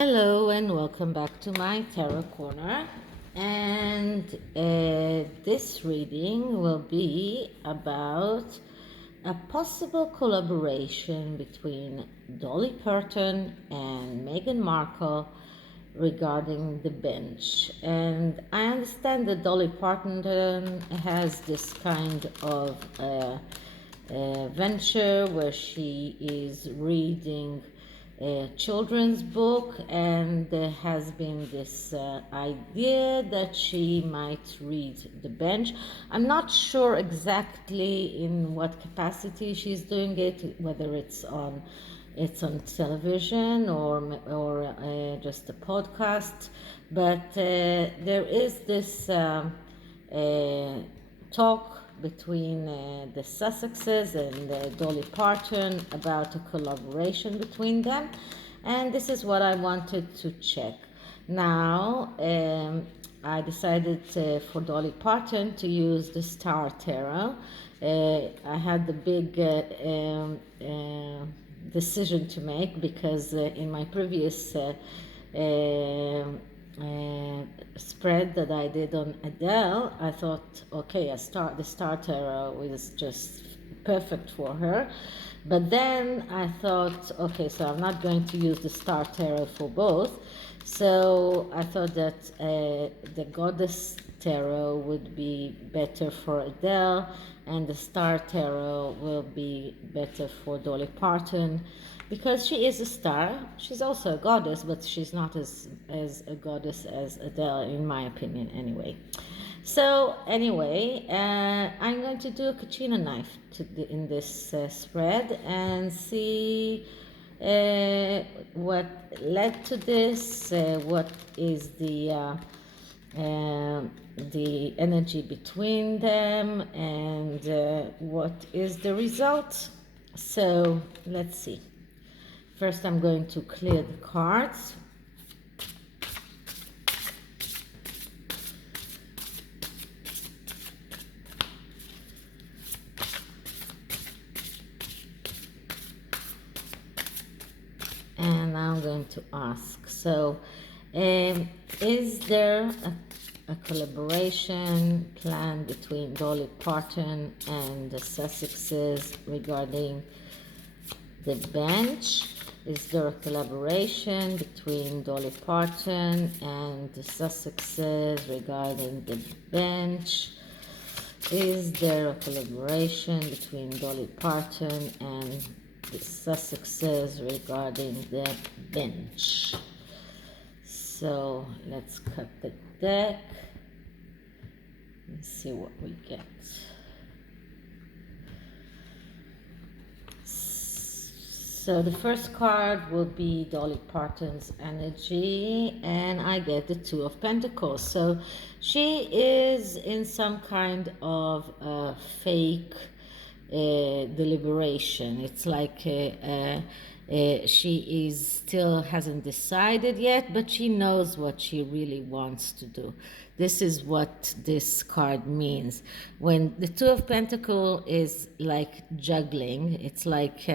Hello and welcome back to my tarot corner. And this reading will be about a possible collaboration between Dolly Parton and Meghan Markle regarding the bench. And I understand that Dolly Parton has this kind of venture where she is reading a children's book, and there has been this idea that she might read the bench. I'm not sure exactly in what capacity she's doing it, whether it's on television or just a podcast, but there is this talk between the Sussexes and Dolly Parton about a collaboration between them, and this is what I wanted to check. Now, I decided for Dolly Parton to use the Star Tarot. I had the big decision to make because in my previous spread that I did on Adele, I thought, okay, the Star Tarot was just perfect for her. But then I thought, okay, so I'm not going to use the Star Tarot for both. So I thought that the Goddess Tarot would be better for Adele, and the Star Tarot will be better for Dolly Parton, because she is a star. She's also a goddess, but she's not as a goddess as Adele, in my opinion, anyway. So anyway, I'm going to do a Kachina knife in this spread and see what led to this, what is the energy between them, and what is the result. So let's see. First, I'm going to clear the cards. And I'm going to ask, so is there a collaboration plan between Dolly Parton and the Sussexes regarding the bench? Is there a collaboration between Dolly Parton and the Sussexes regarding the bench? Is there a collaboration between Dolly Parton and the Sussexes regarding the bench? So let's cut the deck and see what we get. So the first card will be Dolly Parton's energy, and I get the Two of Pentacles. So she is in some kind of fake deliberation. It's like she still hasn't decided yet, but she knows what she really wants to do. This is what this card means. When the Two of Pentacles is like juggling, it's like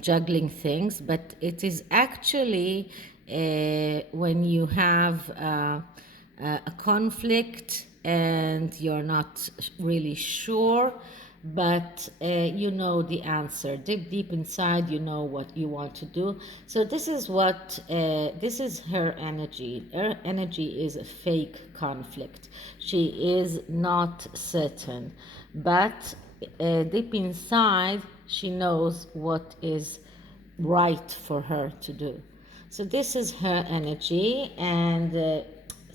juggling things, but it is actually when you have a conflict and you're not really sure, but you know the answer deep inside. You know what you want to do. So this is what this is her energy. Her energy is a fake conflict. She is not certain, but deep inside she knows what is right for her to do. So this is her energy, and the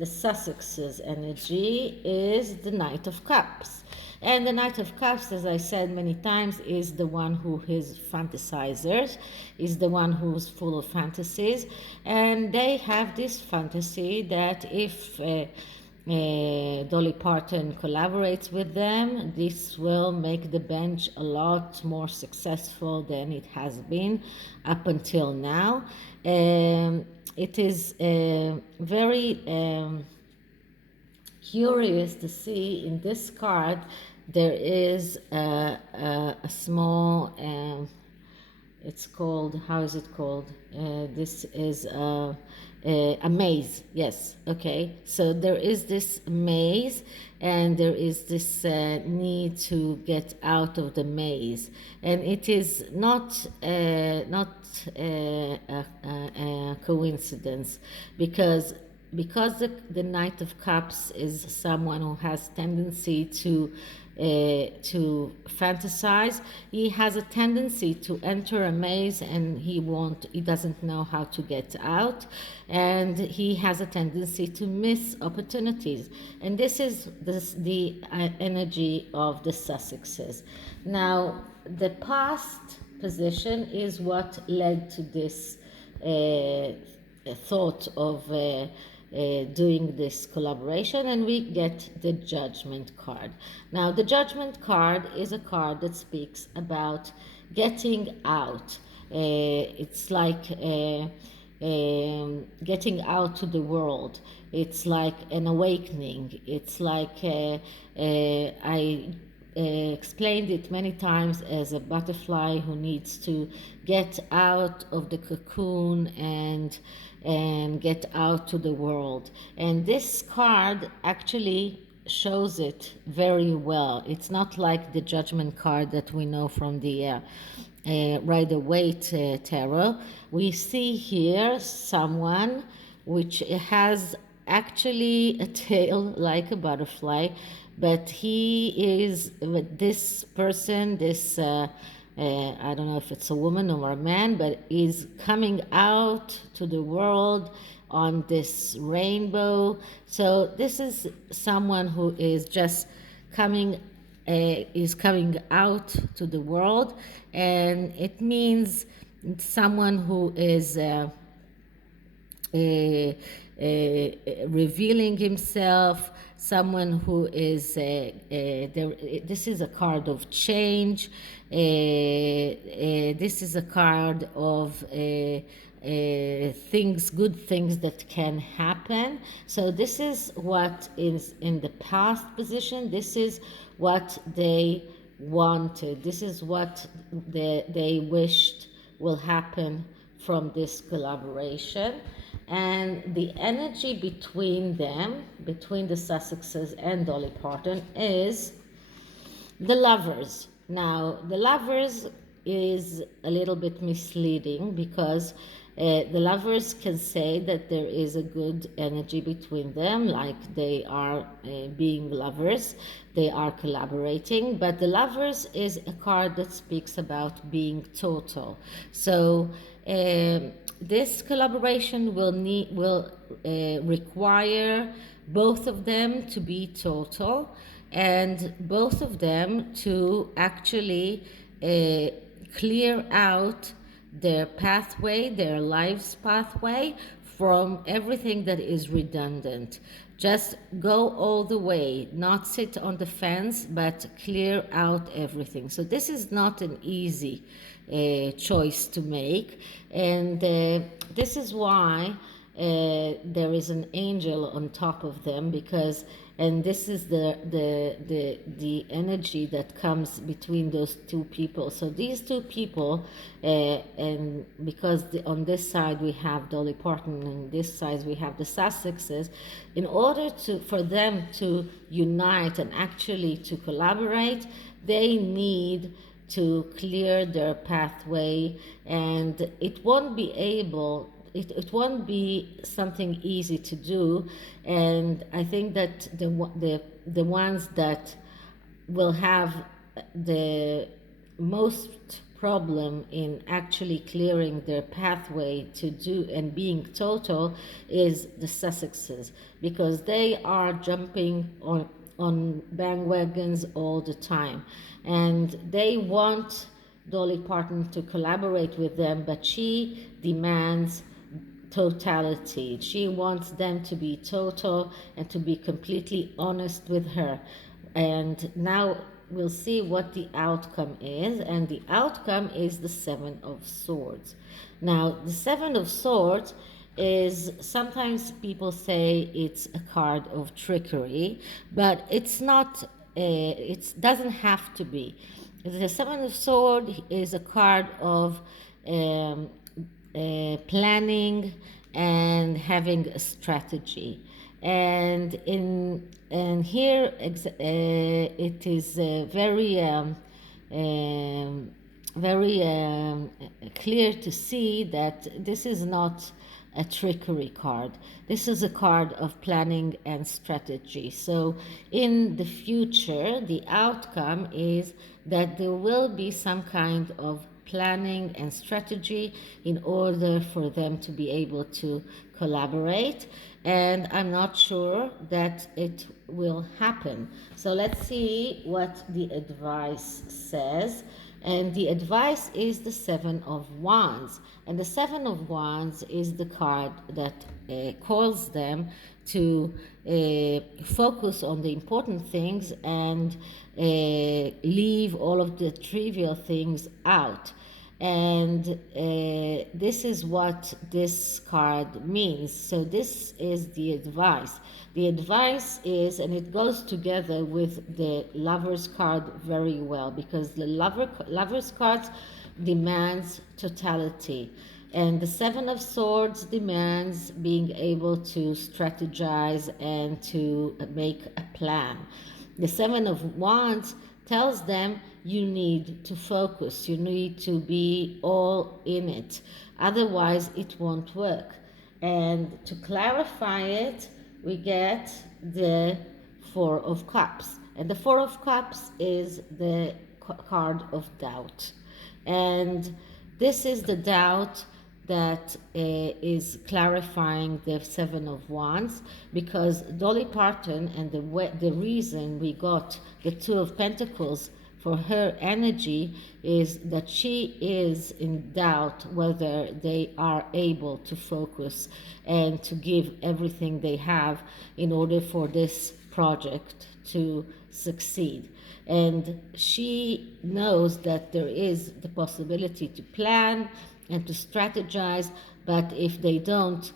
Sussex's energy is the Knight of Cups. And the Knight of Cups, as I said many times, is the one who is fantasizers, is the one who's full of fantasies. And they have this fantasy that if Dolly Parton collaborates with them, this will make the bench a lot more successful than it has been up until now. It is very curious to see in this card there is a small it's called, how is it called? This is a maze. Yes, okay. So there is this maze, and there is this need to get out of the maze, and it is not a coincidence, because the Knight of Cups is someone who has tendency to fantasize. He has a tendency to enter a maze, and he doesn't know how to get out, and he has a tendency to miss opportunities. And this is the energy of the Sussexes. Now, the past position is what led to this thought of doing this collaboration, and we get the Judgment card. Now, the Judgment card is a card that speaks about getting out. It's like getting out to the world. It's like an awakening. It's like I explained it many times as a butterfly who needs to get out of the cocoon and get out to the world. And this card actually shows it very well. It's not like the Judgment card that we know from the Rider-Waite tarot. We see here someone which has actually a tail like a butterfly, but this person, I don't know if it's a woman or a man, but is coming out to the world on this rainbow. So this is someone who is just coming out to the world, and it means someone who is revealing himself, someone who is this is a card of change. This is a card of things, good things that can happen. So this is what is in the past position. This is what they wanted. This is what they wished will happen from this collaboration. And the energy between them, between the Sussexes and Dolly Parton, is the Lovers. Now, the Lovers is a little bit misleading, because the Lovers can say that there is a good energy between them, like they are being lovers, they are collaborating, but the Lovers is a card that speaks about being total. So this collaboration will require both of them to be total, and both of them to actually clear out their pathway, their life's pathway, from everything that is redundant. Just go all the way, not sit on the fence, but clear out everything. So this is not an easy choice to make, and this is why there is an angel on top of them, because, and this is the energy that comes between those two people. So these two people, and because on this side we have Dolly Parton, and this side we have the Sussexes, in order for them to unite and actually to collaborate, they need to clear their pathway, and it won't be something easy to do. And I think that the ones that will have the most problem in actually clearing their pathway to do and being total is the Sussexes, because they are jumping on bandwagons all the time, and they want Dolly Parton to collaborate with them, but she demands totality. She wants them to be total and to be completely honest with her. And now we'll see what the outcome is, and the outcome is the Seven of Swords. Now, the Seven of Swords is, sometimes people say it's a card of trickery, but it's not. It doesn't have to be. The Seven of Swords is a card of um, planning and having a strategy. And here it is um, very clear to see that this is not a trickery card. This is a card of planning and strategy. So in the future, the outcome is that there will be some kind of planning and strategy in order for them to be able to collaborate. And I'm not sure that it will happen. So let's see what the advice says. And the advice is the Seven of Wands. And the Seven of Wands is the card that calls them to focus on the important things and leave all of the trivial things out. And this is what this card means. So this is the advice. The advice is, and it goes together with the Lover's card very well, because the Lover's cards demands totality. And the Seven of Swords demands being able to strategize and to make a plan. The Seven of Wands tells them you need to focus, you need to be all in it, otherwise it won't work. And to clarify it, we get the Four of Cups. And the Four of Cups is the card of doubt. And this is the doubt that is clarifying the Seven of Wands, because Dolly Parton, and the reason we got the Two of Pentacles for her energy is that she is in doubt whether they are able to focus and to give everything they have in order for this project to succeed. And she knows that there is the possibility to plan and to strategize, but if they don't,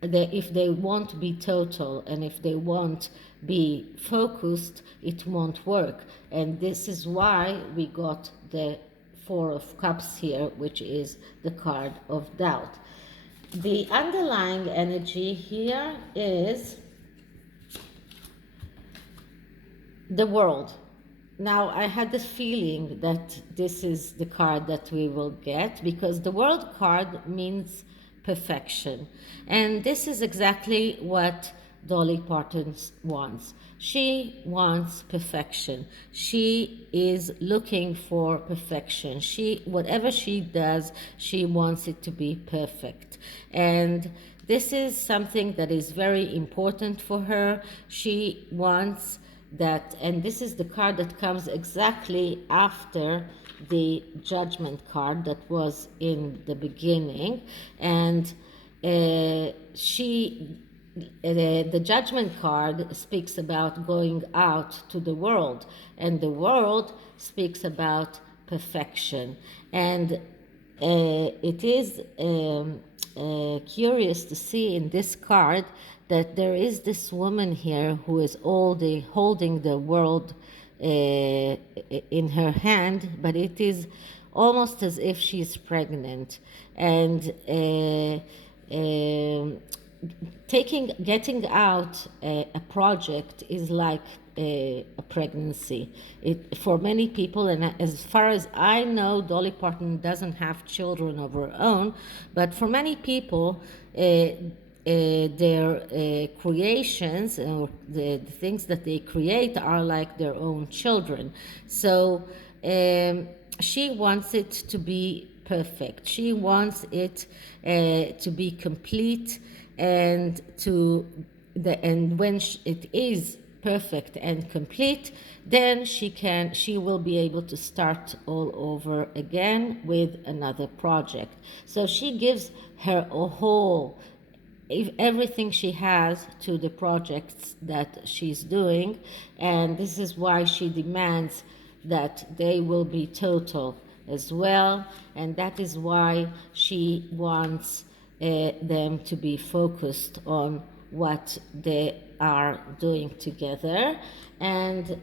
if they won't be total and if they won't be focused, it won't work. And this is why we got the Four of Cups here, which is the card of doubt. The underlying energy here is the World. Now, I had the feeling that this is the card that we will get, because the World card means perfection. And this is exactly what Dolly Parton wants. She wants perfection. She is looking for perfection. Whatever she does, she wants it to be perfect. And this is something that is very important for her. She wants that, and this is the card that comes exactly after the Judgment card that was in the beginning. And the Judgment card speaks about going out to the world, and the world speaks about perfection. And it is curious to see in this card that there is this woman here who is holding the world in her hand, but it is almost as if she's pregnant. And getting out a project is like a pregnancy. For many people, and as far as I know, Dolly Parton doesn't have children of her own, but for many people, their creations or the things that they create are like their own children. So she wants it to be perfect. She wants it to be complete, and when it is perfect and complete, then she will be able to start all over again with another project. So she gives her a whole, everything she has to the projects that she's doing, and this is why she demands that they will be total as well, and that is why she wants them to be focused on what they are doing together. And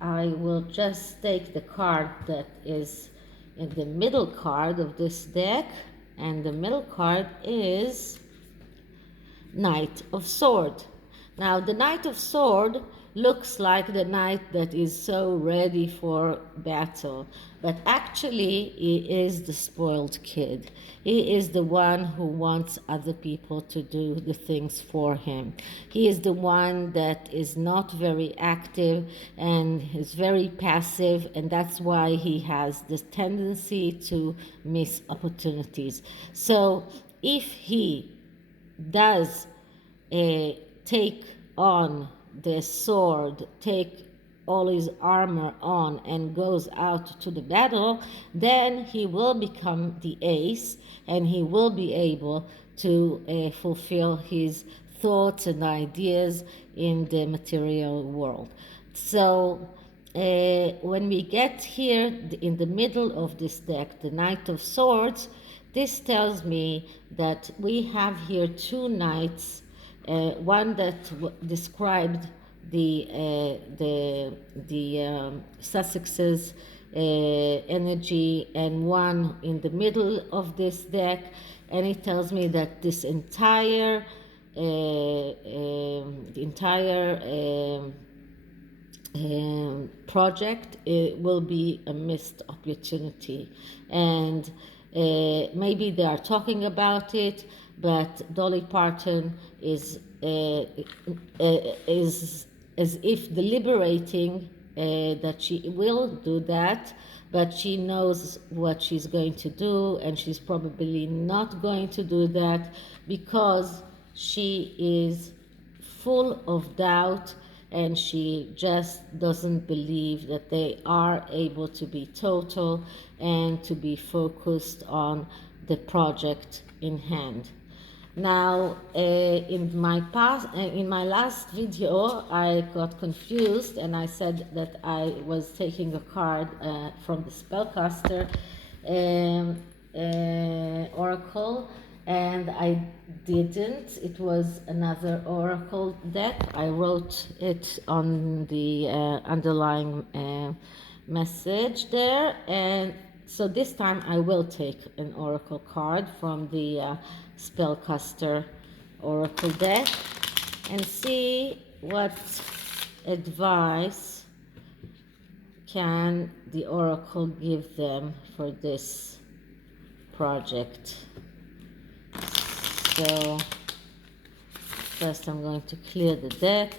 I will just take the card that is in the middle card of this deck, and the middle card is Knight of Sword. Now, the Knight of Sword looks like the knight that is so ready for battle, but actually he is the spoiled kid. He is the one who wants other people to do the things for him. He is the one that is not very active and is very passive, and that's why he has this tendency to miss opportunities. So if he does take on the sword, take all his armor on and goes out to the battle, then he will become the ace and he will be able to fulfill his thoughts and ideas in the material world. So when we get here in the middle of this deck, the Knight of Swords, this tells me that we have here two knights, one that described the Sussex's energy, and one in the middle of this deck, and it tells me that this entire project will be a missed opportunity, and maybe they are talking about it, but Dolly Parton is as if deliberating that she will do that, but she knows what she's going to do, and she's probably not going to do that because she is full of doubt, and she just doesn't believe that they are able to be total and to be focused on the project in hand. Now, in my last video, I got confused and I said that I was taking a card from the Spellcaster Oracle, and I didn't. It was another Oracle deck. I wrote it on the underlying message there, and so this time I will take an Oracle card from the Spellcaster Oracle deck and see what advice can the Oracle give them for this project. So first I'm going to clear the deck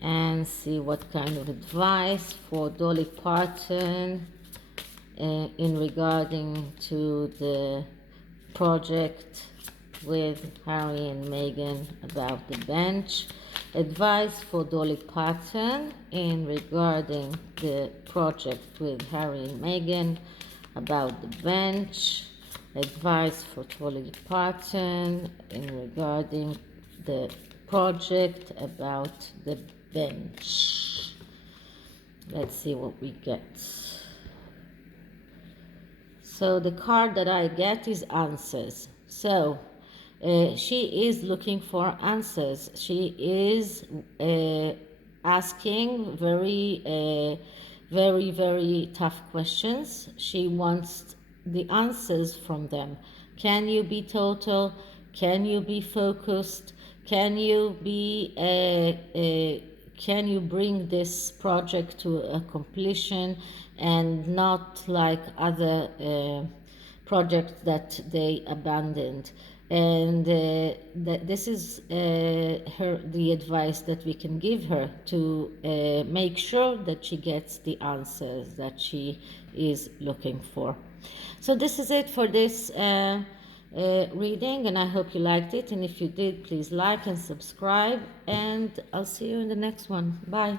and see what kind of advice for Dolly Parton in regarding to the project with Harry and Meghan about the bench. Advice for Dolly Parton in regarding the project with Harry and Meghan about the bench. Advice for Dolly Parton in regarding the project about the bench. Let's see what we get. So the card that I get is answers. So she is looking for answers. She is asking very tough questions. She wants the answers from them. Can you be total? Can you be focused? Can you bring this project to a completion and not like other projects that they abandoned? And this is the advice that we can give her to make sure that she gets the answers that she is looking for. So this is it for this reading, and I hope you liked it, and if you did, please like and subscribe, and I'll see you in the next one. Bye.